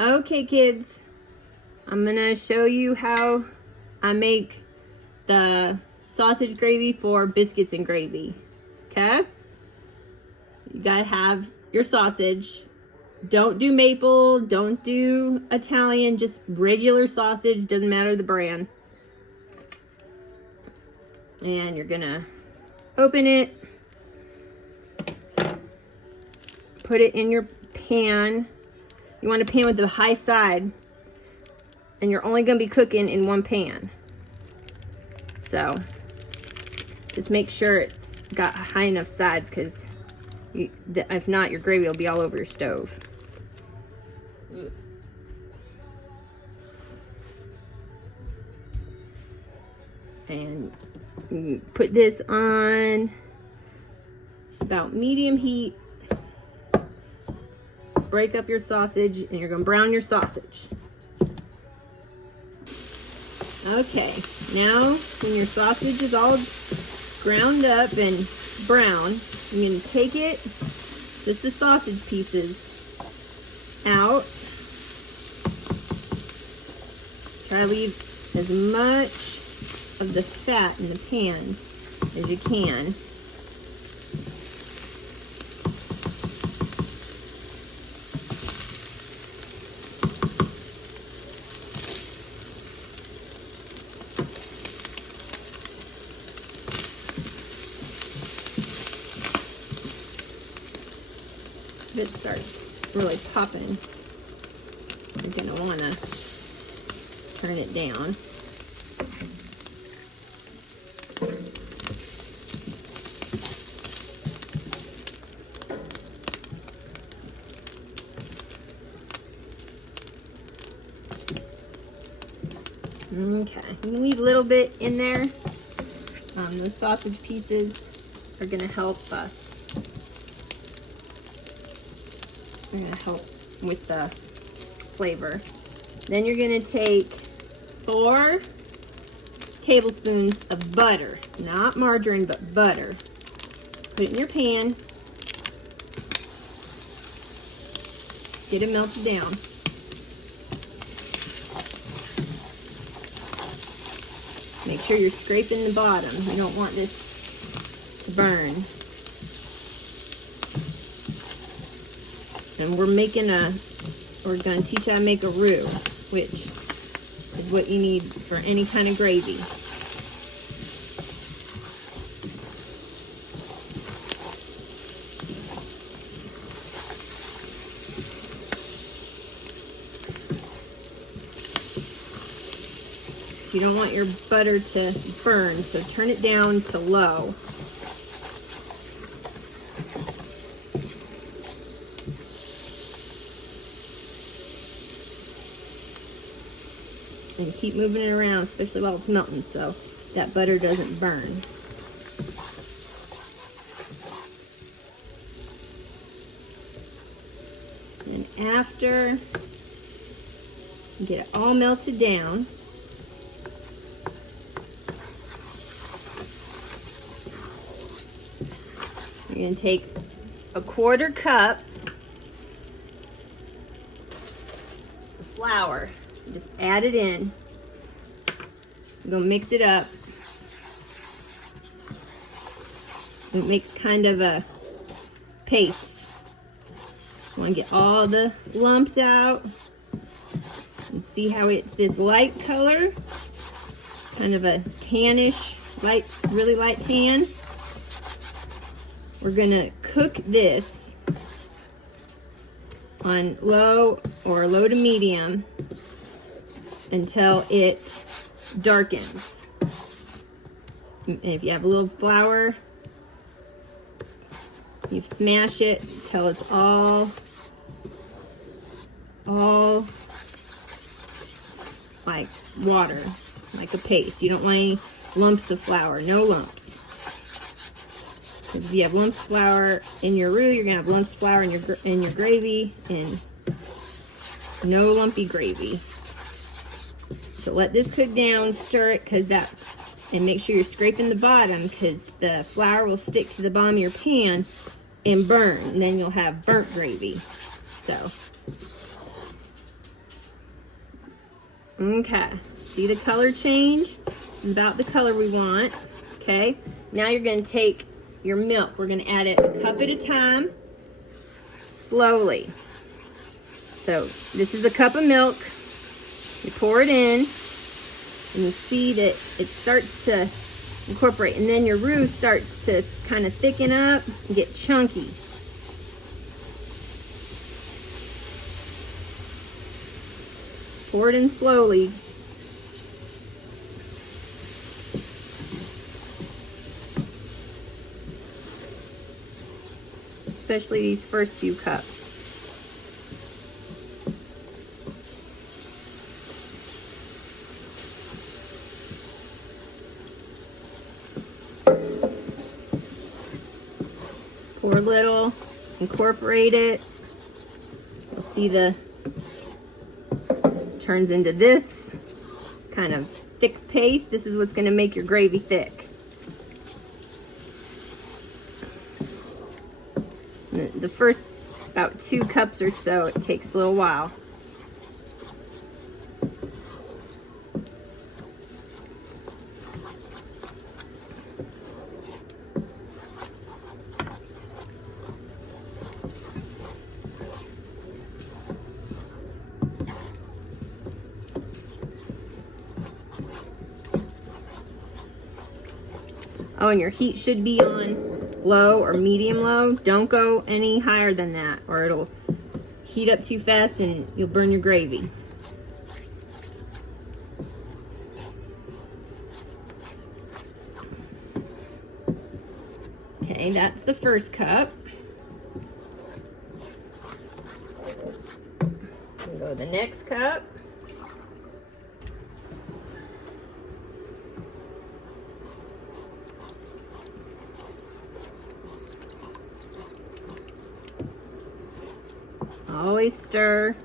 Okay, kids, I'm gonna show you how I make the sausage gravy for biscuits and gravy. Okay? You gotta have your sausage. Don't do maple, don't do Italian, just regular sausage, doesn't matter the brand. And you're gonna open it, put it in your pan. You want a pan with the high side, and you're only gonna be cooking in one pan. So just make sure it's got high enough sides, because if not, your gravy will be all over your stove. And you put this on about medium heat. Break up your sausage, and you're gonna brown your sausage. Okay, now when your sausage is all ground up and brown, you're gonna take it, just the sausage pieces, out. Try to leave as much of the fat in the pan as you can. If it starts really popping, you're gonna wanna turn it down. Okay, you can leave a little bit in there. Those sausage pieces are gonna help. With the flavor. Then you're gonna take 4 tablespoons of butter, not margarine, but butter. Put it in your pan. Get it melted down. Make sure you're scraping the bottom. You don't want this to burn. And we're gonna teach you how to make a roux, which is what you need for any kind of gravy. So you don't want your butter to burn, so turn it down to low. And keep moving it around, especially while it's melting, so that butter doesn't burn. And after you get it all melted down, you're going to take a 1/4 cup of flour. Just add it in. I'm gonna mix it up. It makes kind of a paste. You want to get all the lumps out and see how it's this light color, kind of a tannish, light, really light tan. We're gonna cook this on low or low to medium until it darkens. And if you have a little flour, you smash it till it's all like water, like a paste. You don't want any lumps of flour, no lumps. Because if you have lumps of flour in your roux, you're gonna have lumps of flour in your gravy, and no lumpy gravy. So let this cook down, stir it, and make sure you're scraping the bottom, because the flour will stick to the bottom of your pan and burn, and then you'll have burnt gravy. So Okay, see the color change? This is about the color we want. Okay, now you're gonna take your milk. We're gonna add it a cup at a time, slowly. So this is a cup of milk. You pour it in, and you see that it starts to incorporate, and then your roux starts to kind of thicken up and get chunky. Pour it in slowly. Especially these first few cups. Pour a little, incorporate it. You'll see the turns into this kind of thick paste. This is what's going to make your gravy thick. The first about 2 cups or so, it takes a little while. Oh, and your heat should be on low or medium low. Don't go any higher than that, or it'll heat up too fast and you'll burn your gravy. Okay, that's the first cup. We'll go to the next cup. Always stir.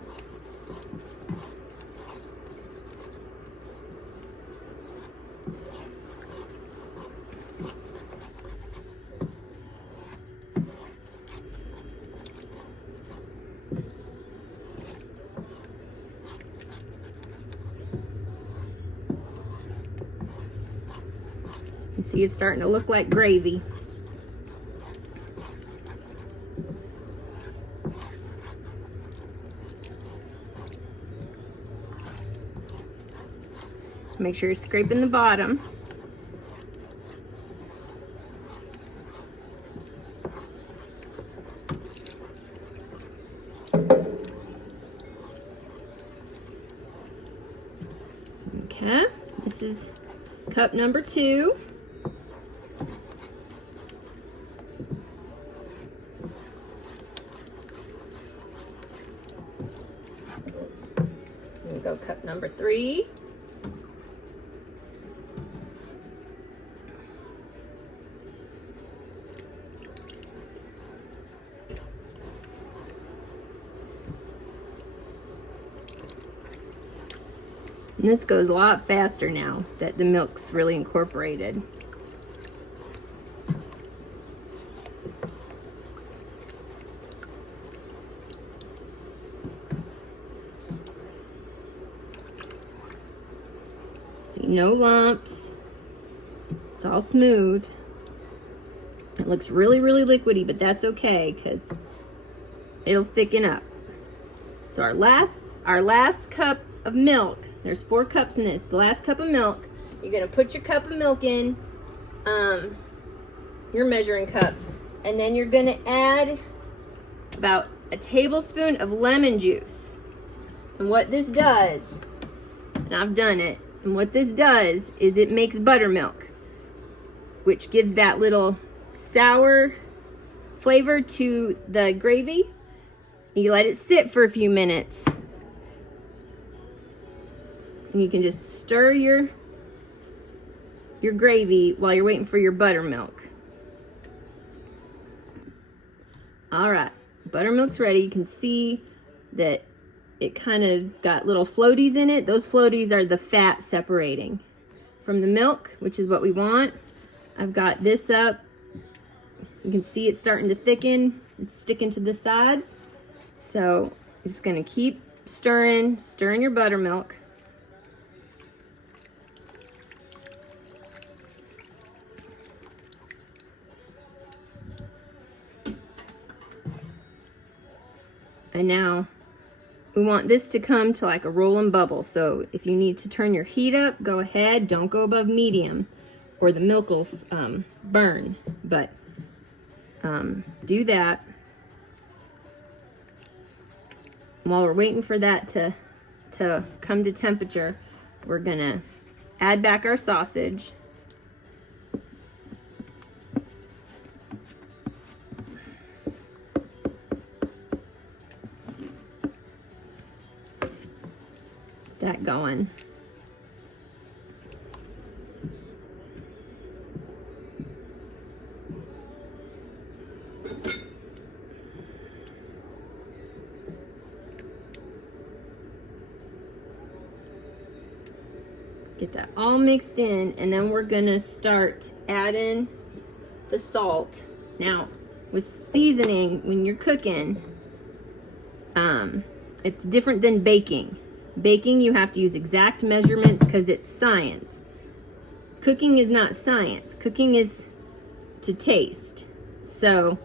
You see it's starting to look like gravy. Make sure you're scraping the bottom. Okay, this is cup number 2. We'll go cup number 3. And this goes a lot faster now that the milk's really incorporated. See, no lumps. It's all smooth. It looks really, really liquidy, but that's okay because it'll thicken up. So our last cup of milk, there's 4 cups in this. The last cup of milk, you're gonna put your cup of milk in, your measuring cup, and then you're gonna add about a tablespoon of lemon juice. And what this does, and I've done it, and what this does is it makes buttermilk, which gives that little sour flavor to the gravy. You let it sit for a few minutes. And you can just stir your gravy while you're waiting for your buttermilk. All right, buttermilk's ready. You can see that it kind of got little floaties in it. Those floaties are the fat separating from the milk, which is what we want. I've got this up. You can see it's starting to thicken. It's sticking to the sides. So I'm just gonna keep stirring your buttermilk. And now we want this to come to like a rolling bubble. So if you need to turn your heat up, go ahead. Don't go above medium or the milk will burn. But do that. While we're waiting for that to come to temperature, we're gonna add back our sausage. That going. Get that all mixed in, and then we're gonna start adding the salt. Now, with seasoning, when you're cooking, it's different than baking. Baking, you have to use exact measurements because it's science. Cooking is not science. Cooking is to taste. So,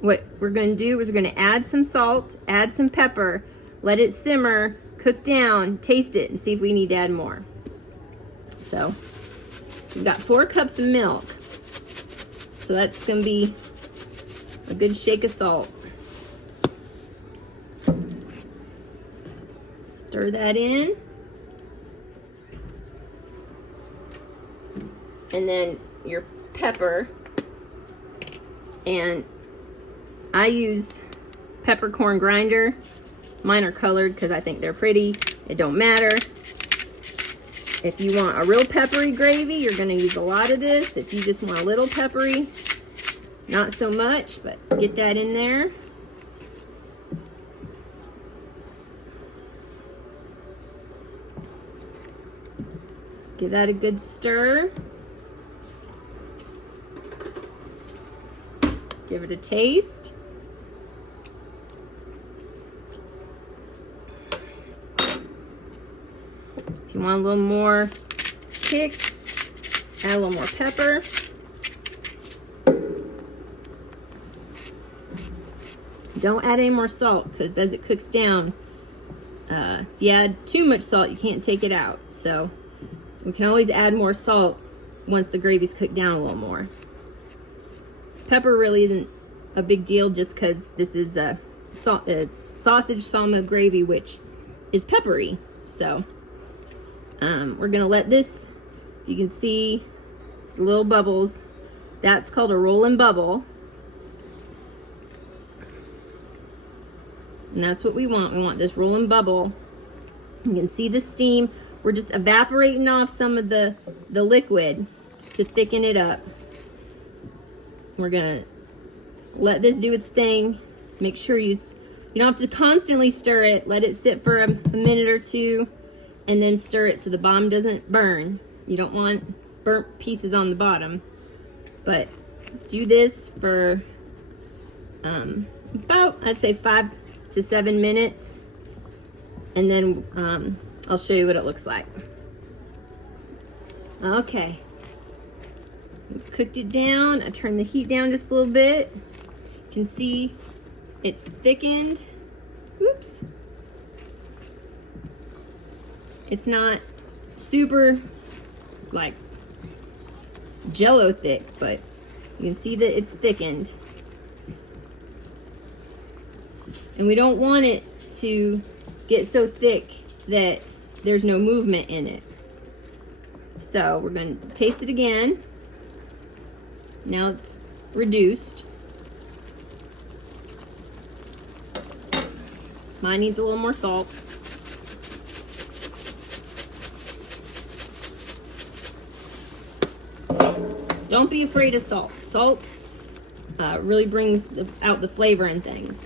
what we're going to do is we're going to add some salt, add some pepper, let it simmer, cook down, taste it, and see if we need to add more. So, we've got 4 cups of milk. So that's going to be a good shake of salt. Stir that in. And then your pepper. And I use peppercorn grinder. Mine are colored because I think they're pretty. It don't matter. If you want a real peppery gravy, you're going to use a lot of this. If you just want a little peppery, not so much, but get that in there. Give that a good stir. Give it a taste. If you want a little more kick, add a little more pepper. Don't add any more salt because as it cooks down, if you add too much salt, you can't take it out. So we can always add more salt once the gravy's cooked down a little more. Pepper really isn't a big deal just because this is it's sausage sawmill gravy, which is peppery. So we're gonna let this, you can see the little bubbles, that's called a rolling bubble. And that's what we want. We want this rolling bubble. You can see the steam. We're just evaporating off some of the liquid to thicken it up. We're gonna let this do its thing. Make sure you don't have to constantly stir it. Let it sit for a minute or two and then stir it so the bottom doesn't burn. You don't want burnt pieces on the bottom. But do this for about, I'd say 5 to 7 minutes. And then I'll show you what it looks like. Okay. Cooked it down. I turned the heat down just a little bit. You can see it's thickened. Oops. It's not super like Jello thick, but you can see that it's thickened. And we don't want it to get so thick that there's no movement in it. So we're going to taste it again. Now it's reduced. Mine needs a little more salt. Don't be afraid of salt. Salt really brings out the flavor in things.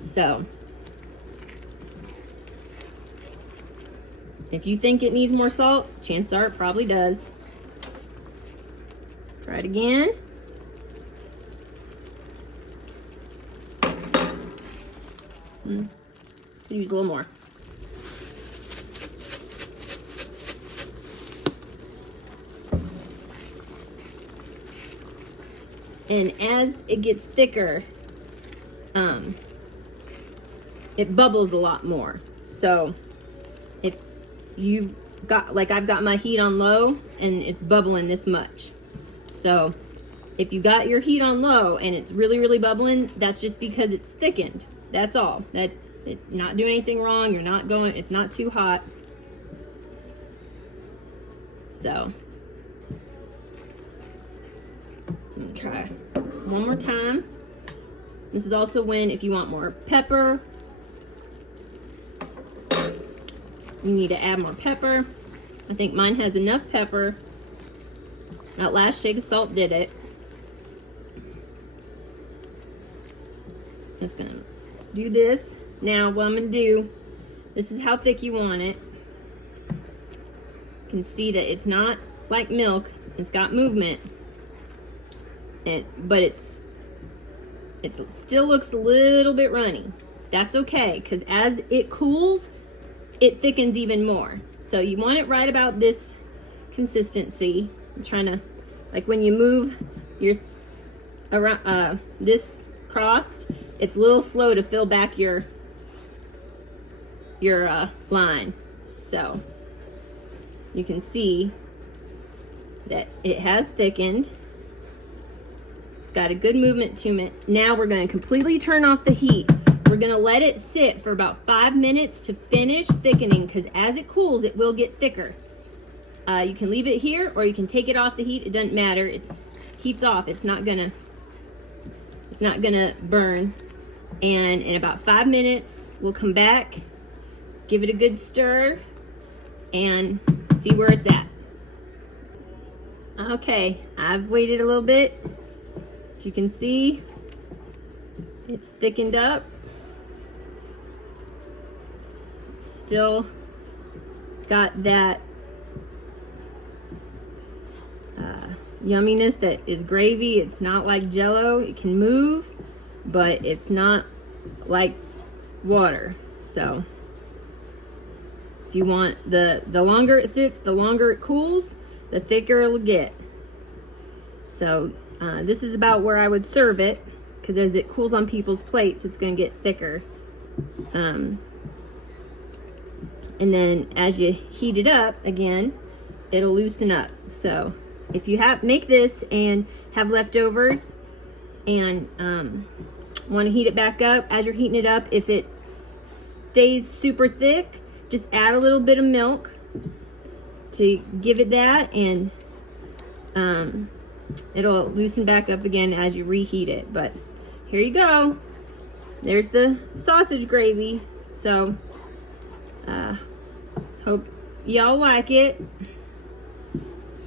So, if you think it needs more salt, chances are it probably does. Try it again. Could use a little more. And as it gets thicker, it bubbles a lot more. So if you've got, like I've got my heat on low and it's bubbling this much. So if you got your heat on low and it's really, really bubbling, that's just because it's thickened. That's all. Not doing anything wrong. You're not going, it's not too hot. So I'm gonna try one more time. This is also when, if you want more pepper, you need to add more pepper. I think mine has enough pepper. That last shake of salt did it. Just gonna do this. Now what I'm gonna do, this is how thick you want it. You can see that it's not like milk, it's got movement. But it still looks a little bit runny. That's okay, because as it cools, it thickens even more. So you want it right about this consistency. I'm trying to, like when you move your around this crossed, it's a little slow to fill back your line. So you can see that it has thickened. It's got a good movement to it. Now we're going to completely turn off the heat. We're going to let it sit for about 5 minutes to finish thickening, because as it cools, it will get thicker. You can leave it here or you can take it off the heat. It doesn't matter. It's heat's off. It's not gonna burn. And in about 5 minutes, we'll come back, give it a good stir, and see where it's at. Okay, I've waited a little bit. As you can see, it's thickened up. It's still got that yumminess that is gravy. It's not like Jello. It can move, but it's not like water. So if you want the longer it sits, the longer it cools, the thicker it'll get. So this is about where I would serve it, because as it cools on people's plates, it's going to get thicker. And then as you heat it up again, it'll loosen up. So if you make this and have leftovers and want to heat it back up, as you're heating it up, if it stays super thick, just add a little bit of milk to give it that, and it'll loosen back up again as you reheat it. But here you go. There's the sausage gravy. So hope y'all like it,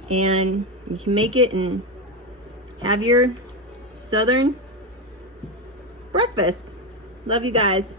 and you can make it and have your southern breakfast. Love you guys.